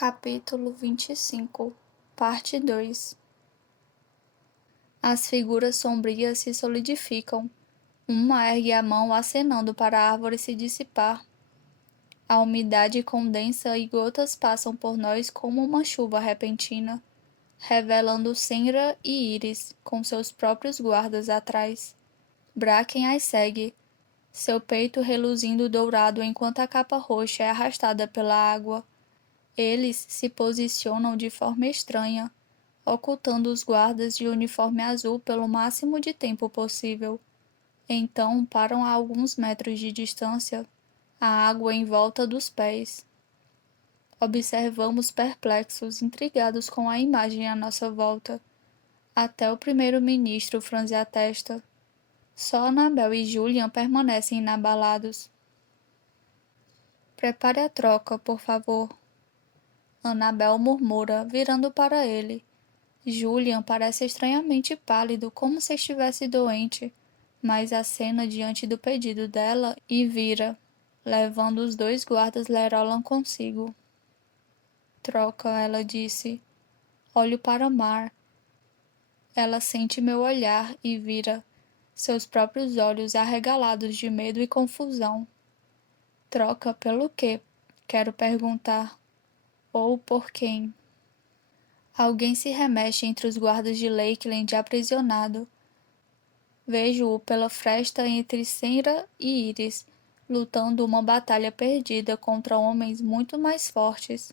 Capítulo 25, Parte 2. As figuras sombrias se solidificam. Uma ergue a mão acenando para a árvore se dissipar. A umidade condensa e gotas passam por nós como uma chuva repentina, revelando Senra e Íris, com seus próprios guardas atrás. Bracken as segue, seu peito reluzindo dourado enquanto a capa roxa é arrastada pela água. Eles se posicionam de forma estranha, ocultando os guardas de uniforme azul pelo máximo de tempo possível. Então param a alguns metros de distância, a água em volta dos pés. Observamos perplexos, intrigados com a imagem à nossa volta. Até o primeiro-ministro franze a testa. Só Annabel e Julian permanecem inabalados. Prepare a troca, por favor. Annabel murmura, virando para ele. Julian parece estranhamente pálido, como se estivesse doente, mas acena diante do pedido dela e vira, levando os dois guardas Lerolan consigo. Troca, ela disse. Olho para Mar. Ela sente meu olhar e vira, seus próprios olhos arregalados de medo e confusão. Troca pelo quê? Quero perguntar. Ou por quem? Alguém se remexe entre os guardas de Lakeland aprisionado. Vejo-o pela fresta entre Senra e Íris, lutando uma batalha perdida contra homens muito mais fortes.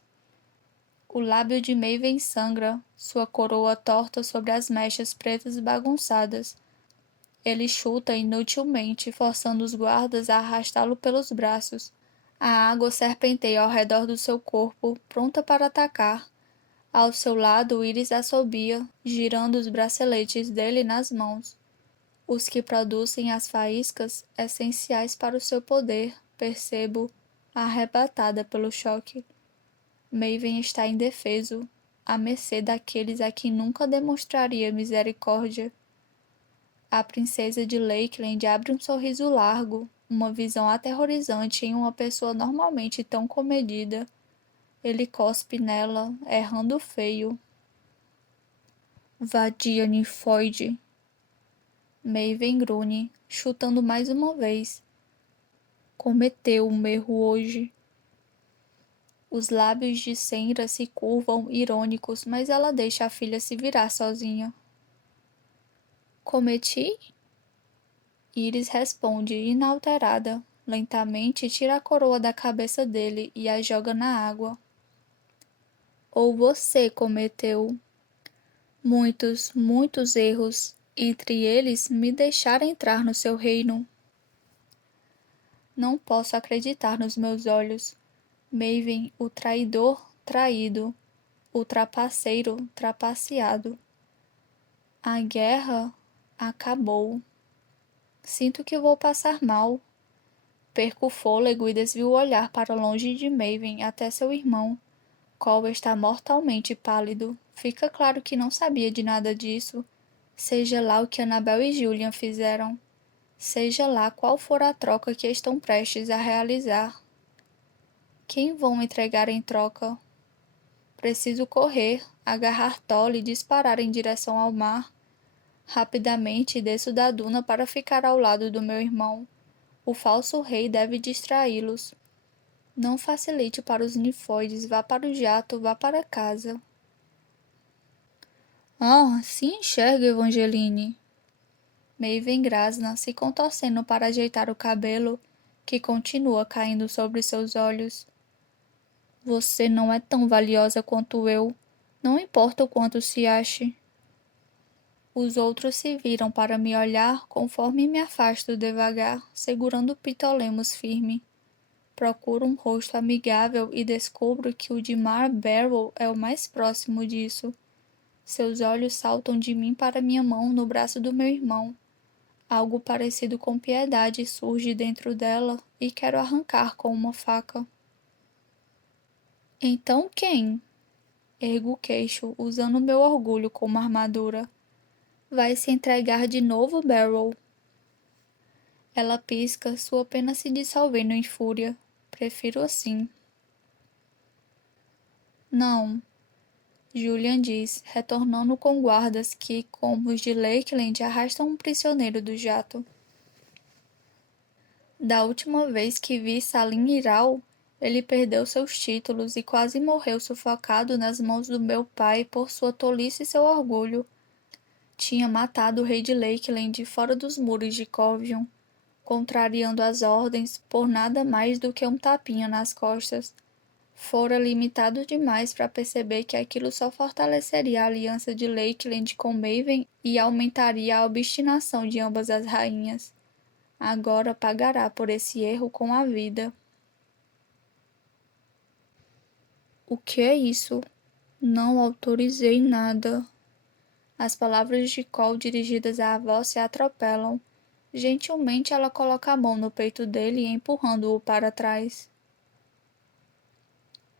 O lábio de Maven sangra, sua coroa torta sobre as mechas pretas bagunçadas. Ele chuta inutilmente, forçando os guardas a arrastá-lo pelos braços. A água serpenteia ao redor do seu corpo, pronta para atacar. Ao seu lado, Íris assobia, girando os braceletes dele nas mãos. Os que produzem as faíscas essenciais para o seu poder, percebo, arrebatada pelo choque. Maven está indefeso, à mercê daqueles a quem nunca demonstraria misericórdia. A princesa de Lakeland abre um sorriso largo, uma visão aterrorizante em uma pessoa normalmente tão comedida. Ele cospe nela, errando feio. Vadia ninfoide. Maven grunhe, chutando mais uma vez. Cometeu um erro hoje. Os lábios de Senra se curvam, irônicos, mas ela deixa a filha se virar sozinha. Cometi? Íris responde, inalterada. Lentamente tira a coroa da cabeça dele e a joga na água. Ou você cometeu muitos, muitos erros, entre eles me deixar entrar no seu reino. Não posso acreditar nos meus olhos. Maven, o traidor, traído. O trapaceiro, trapaceado. A guerra acabou. Sinto que vou passar mal. Perco o fôlego e desvio o olhar para longe de Maven até seu irmão. Cole está mortalmente pálido. Fica claro que não sabia de nada disso. Seja lá o que Annabel e Julian fizeram. Seja lá qual for a troca que estão prestes a realizar. Quem vão entregar em troca? Preciso correr, agarrar Toll e disparar em direção ao mar. Rapidamente desço da duna para ficar ao lado do meu irmão. O falso rei deve distraí-los. Não facilite para os nifoides, vá para o jato, vá para casa. Ah, se enxerga, Evangeline. Maven grasna, se contorcendo para ajeitar o cabelo, que continua caindo sobre seus olhos. Você não é tão valiosa quanto eu. Não importa o quanto se ache. Os outros se viram para me olhar conforme me afasto devagar, segurando Pitolemos firme. Procuro um rosto amigável e descubro que o de Mar Barrow é o mais próximo disso. Seus olhos saltam de mim para minha mão no braço do meu irmão. Algo parecido com piedade surge dentro dela e quero arrancar com uma faca. Então quem? Ergo o queixo, usando meu orgulho como armadura. Vai se entregar de novo, Barrow? Ela pisca, sua pena se dissolvendo em fúria. Prefiro assim. Não, Julian diz, retornando com guardas que, como os de Lakeland, arrastam um prisioneiro do jato. Da última vez que vi Salim Iral, ele perdeu seus títulos e quase morreu sufocado nas mãos do meu pai por sua tolice e seu orgulho. Tinha matado o rei de Lakeland fora dos muros de Corvion, contrariando as ordens por nada mais do que um tapinha nas costas. Fora limitado demais para perceber que aquilo só fortaleceria a aliança de Lakeland com Maven e aumentaria a obstinação de ambas as rainhas. Agora pagará por esse erro com a vida. O que é isso? Não autorizei nada. As palavras de Cole dirigidas à avó se atropelam. Gentilmente ela coloca a mão no peito dele, empurrando-o para trás.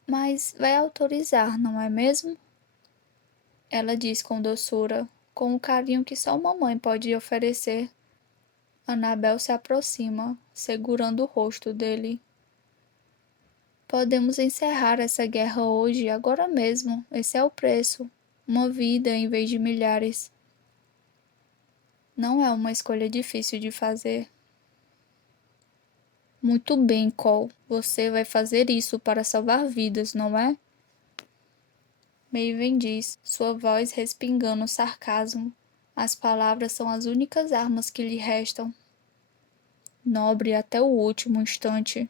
Mas vai autorizar, não é mesmo? Ela diz com doçura, com o carinho que só mamãe pode oferecer. Annabel se aproxima, segurando o rosto dele. Podemos encerrar essa guerra hoje, agora mesmo. Esse é o preço. Uma vida em vez de milhares. Não é uma escolha difícil de fazer. Muito bem, Cole. Você vai fazer isso para salvar vidas, não é? Maven diz, sua voz respingando sarcasmo. As palavras são as únicas armas que lhe restam. Nobre até o último instante.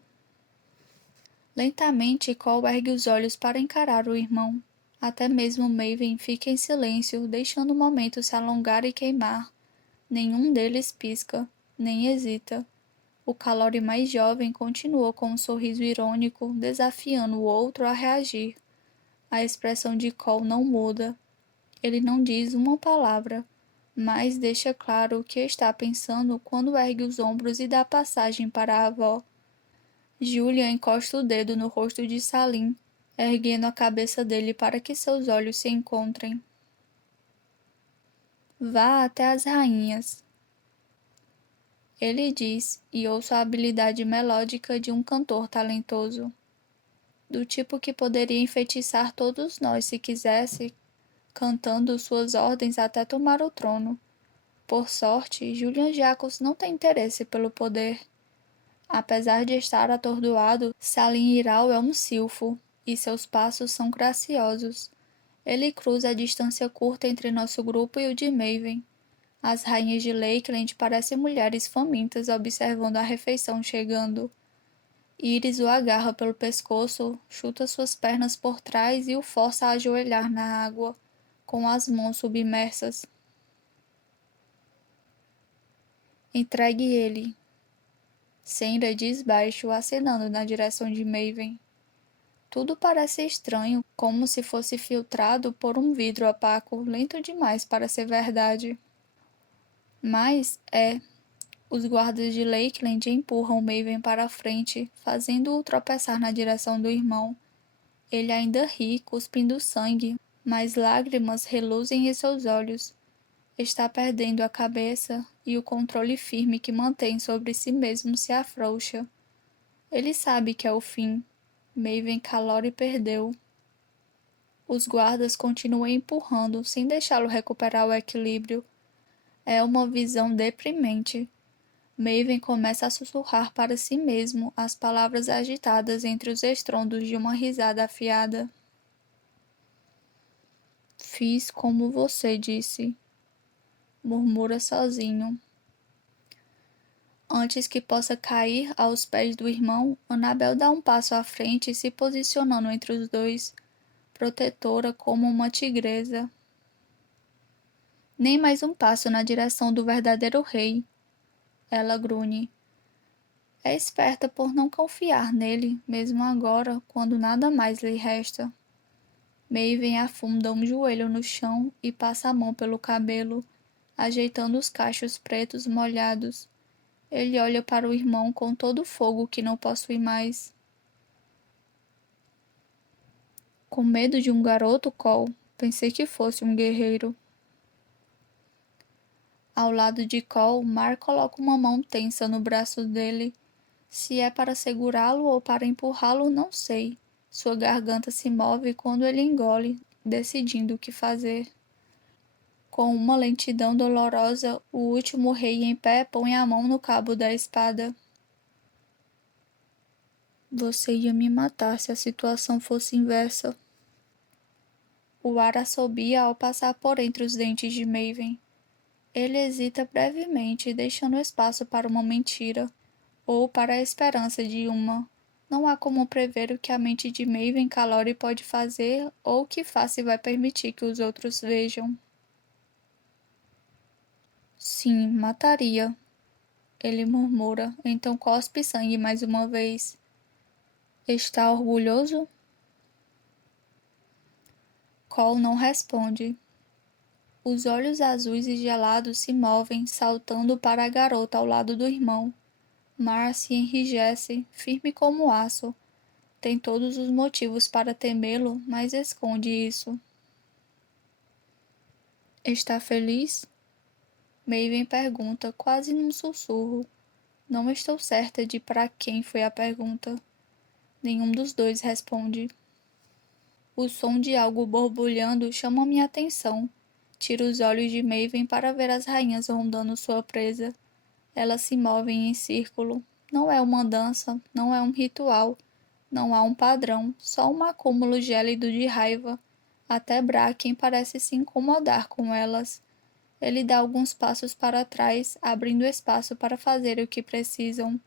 Lentamente, Cole ergue os olhos para encarar o irmão. Até mesmo Maven fica em silêncio, deixando o momento se alongar e queimar. Nenhum deles pisca, nem hesita. O Calore mais jovem continuou com um sorriso irônico, desafiando o outro a reagir. A expressão de Cole não muda. Ele não diz uma palavra, mas deixa claro o que está pensando quando ergue os ombros e dá passagem para a avó. Julia encosta o dedo no rosto de Salim, erguendo a cabeça dele para que seus olhos se encontrem. Vá até as rainhas. Ele diz, e ouço a habilidade melódica de um cantor talentoso. Do tipo que poderia enfeitiçar todos nós se quisesse, cantando suas ordens até tomar o trono. Por sorte, Julian Jacobs não tem interesse pelo poder. Apesar de estar atordoado, Salim Iral é um silfo, e seus passos são graciosos. Ele cruza a distância curta entre nosso grupo e o de Maven. As rainhas de Lakeland parecem mulheres famintas observando a refeição chegando. Iris o agarra pelo pescoço, chuta suas pernas por trás e o força a ajoelhar na água, com as mãos submersas. Entregue ele. Senra diz baixo, acenando na direção de Maven. Tudo parece estranho, como se fosse filtrado por um vidro opaco, lento demais para ser verdade. Mas os guardas de Lakeland empurram Maven para a frente, fazendo-o tropeçar na direção do irmão. Ele ainda ri, cuspindo sangue, mas lágrimas reluzem em seus olhos. Está perdendo a cabeça e o controle firme que mantém sobre si mesmo se afrouxa. Ele sabe que é o fim. Maven Calore perdeu. Os guardas continuam empurrando, sem deixá-lo recuperar o equilíbrio. É uma visão deprimente. Maven começa a sussurrar para si mesmo as palavras agitadas entre os estrondos de uma risada afiada. Fiz como você disse, murmura sozinho. Antes que possa cair aos pés do irmão, Annabel dá um passo à frente, se posicionando entre os dois, protetora como uma tigresa. Nem mais um passo na direção do verdadeiro rei. Ela grunhe. É esperta por não confiar nele, mesmo agora, quando nada mais lhe resta. Maven afunda um joelho no chão e passa a mão pelo cabelo, ajeitando os cachos pretos molhados. Ele olha para o irmão com todo o fogo que não possui mais. Com medo de um garoto, Cole, pensei que fosse um guerreiro. Ao lado de Cole, Mar coloca uma mão tensa no braço dele. Se é para segurá-lo ou para empurrá-lo, não sei. Sua garganta se move quando ele engole, decidindo o que fazer. Com uma lentidão dolorosa, o último rei em pé põe a mão no cabo da espada. Você ia me matar se a situação fosse inversa. O ar assobia ao passar por entre os dentes de Maven. Ele hesita brevemente, deixando espaço para uma mentira, ou para a esperança de uma. Não há como prever o que a mente de Maven Calori pode fazer ou que face vai permitir que os outros vejam. Sim, mataria, ele murmura, então cospe sangue mais uma vez. Está orgulhoso? Cole não responde. Os olhos azuis e gelados se movem, saltando para a garota ao lado do irmão. Mar se enrijece, firme como aço. Tem todos os motivos para temê-lo, mas esconde isso. Está feliz? Maven pergunta, quase num sussurro. Não estou certa de para quem foi a pergunta. Nenhum dos dois responde. O som de algo borbulhando chama minha atenção. Tiro os olhos de Maven para ver as rainhas rondando sua presa. Elas se movem em círculo. Não é uma dança, não é um ritual. Não há um padrão, só um acúmulo gélido de raiva. Até Bracken parece se incomodar com elas. Ele dá alguns passos para trás, abrindo espaço para fazer o que precisam.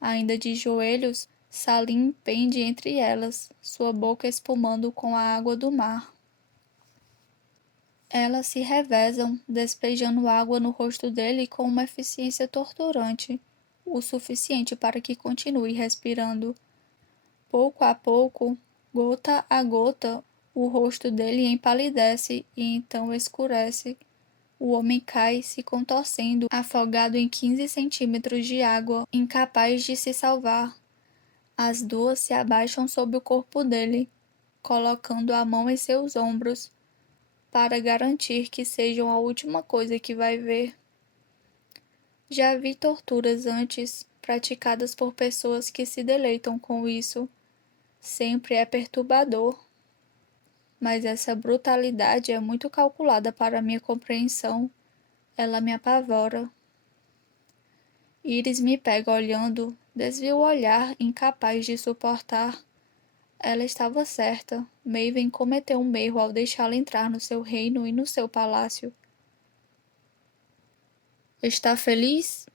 Ainda de joelhos, Salim pende entre elas, sua boca espumando com a água do mar. Elas se revezam, despejando água no rosto dele com uma eficiência torturante, o suficiente para que continue respirando. Pouco a pouco, gota a gota, o rosto dele empalidece e então escurece. O homem cai, se contorcendo, afogado em 15 centímetros de água, incapaz de se salvar. As duas se abaixam sobre o corpo dele, colocando a mão em seus ombros, para garantir que sejam a última coisa que vai ver. Já vi torturas antes, praticadas por pessoas que se deleitam com isso. Sempre é perturbador. Mas essa brutalidade é muito calculada para minha compreensão. Ela me apavora. Iris me pega olhando, desvia o olhar, incapaz de suportar. Ela estava certa. Maven cometeu um erro ao deixá-la entrar no seu reino e no seu palácio. Está feliz?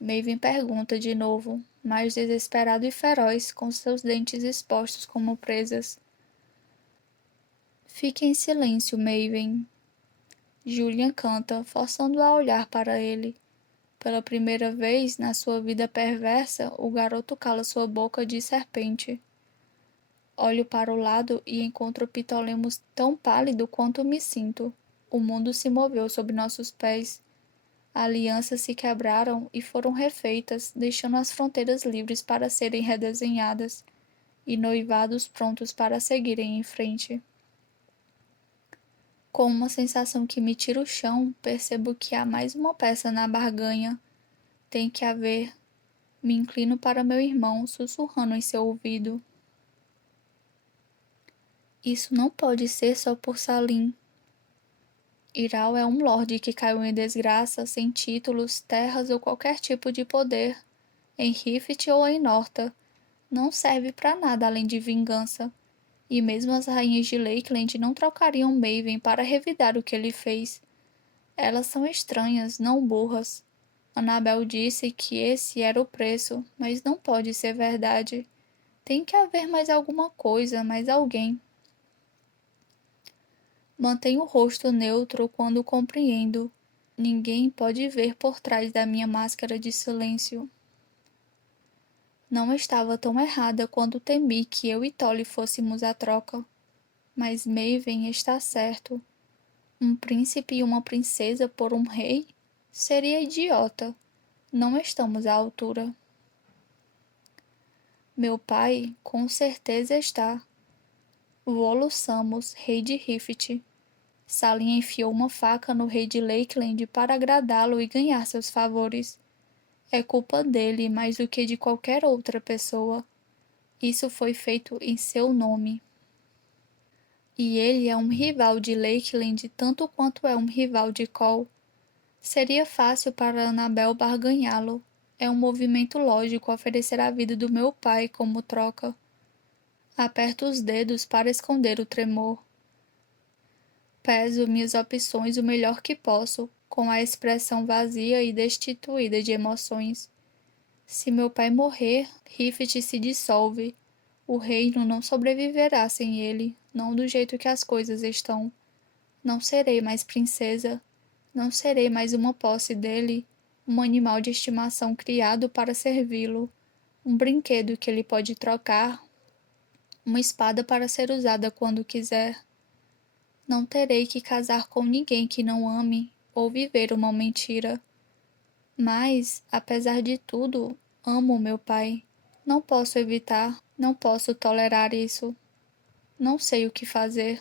Maven pergunta de novo, mais desesperado e feroz, com seus dentes expostos como presas. Fique em silêncio, Maven. Julian canta, forçando-a a olhar para ele. Pela primeira vez na sua vida perversa, o garoto cala sua boca de serpente. Olho para o lado e encontro Ptolemos tão pálido quanto me sinto. O mundo se moveu sob nossos pés. Alianças se quebraram e foram refeitas, deixando as fronteiras livres para serem redesenhadas, e noivados prontos para seguirem em frente. Com uma sensação que me tira o chão, percebo que há mais uma peça na barganha. Tem que haver. Me inclino para meu irmão, sussurrando em seu ouvido. Isso não pode ser só por Salim. Iral é um lorde que caiu em desgraça, sem títulos, terras ou qualquer tipo de poder. Em Rift ou em Norta. Não serve para nada além de vingança. E mesmo as rainhas de Lakeland não trocariam Maven para revidar o que ele fez. Elas são estranhas, não burras. Annabel disse que esse era o preço, mas não pode ser verdade. Tem que haver mais alguma coisa, mais alguém. Mantenho o rosto neutro quando compreendo. Ninguém pode ver por trás da minha máscara de silêncio. Não estava tão errada quando temi que eu e Tolly fôssemos à troca. Mas Maven está certo. Um príncipe e uma princesa por um rei? Seria idiota. Não estamos à altura. Meu pai, com certeza está. Volo Samus, rei de Rift. Salim enfiou uma faca no rei de Lakeland para agradá-lo e ganhar seus favores. É culpa dele mais do que de qualquer outra pessoa. Isso foi feito em seu nome. E ele é um rival de Lakeland tanto quanto é um rival de Cole. Seria fácil para Annabel barganhá-lo. É um movimento lógico oferecer a vida do meu pai como troca. Aperto os dedos para esconder o tremor. Peso minhas opções o melhor que posso, com a expressão vazia e destituída de emoções. Se meu pai morrer, Rift se dissolve. O reino não sobreviverá sem ele, não do jeito que as coisas estão. Não serei mais princesa. Não serei mais uma posse dele, um animal de estimação criado para servi-lo, um brinquedo que ele pode trocar, uma espada para ser usada quando quiser. Não terei que casar com ninguém que não ame ou viver uma mentira. Mas, apesar de tudo, amo meu pai. Não posso evitar, não posso tolerar isso. Não sei o que fazer.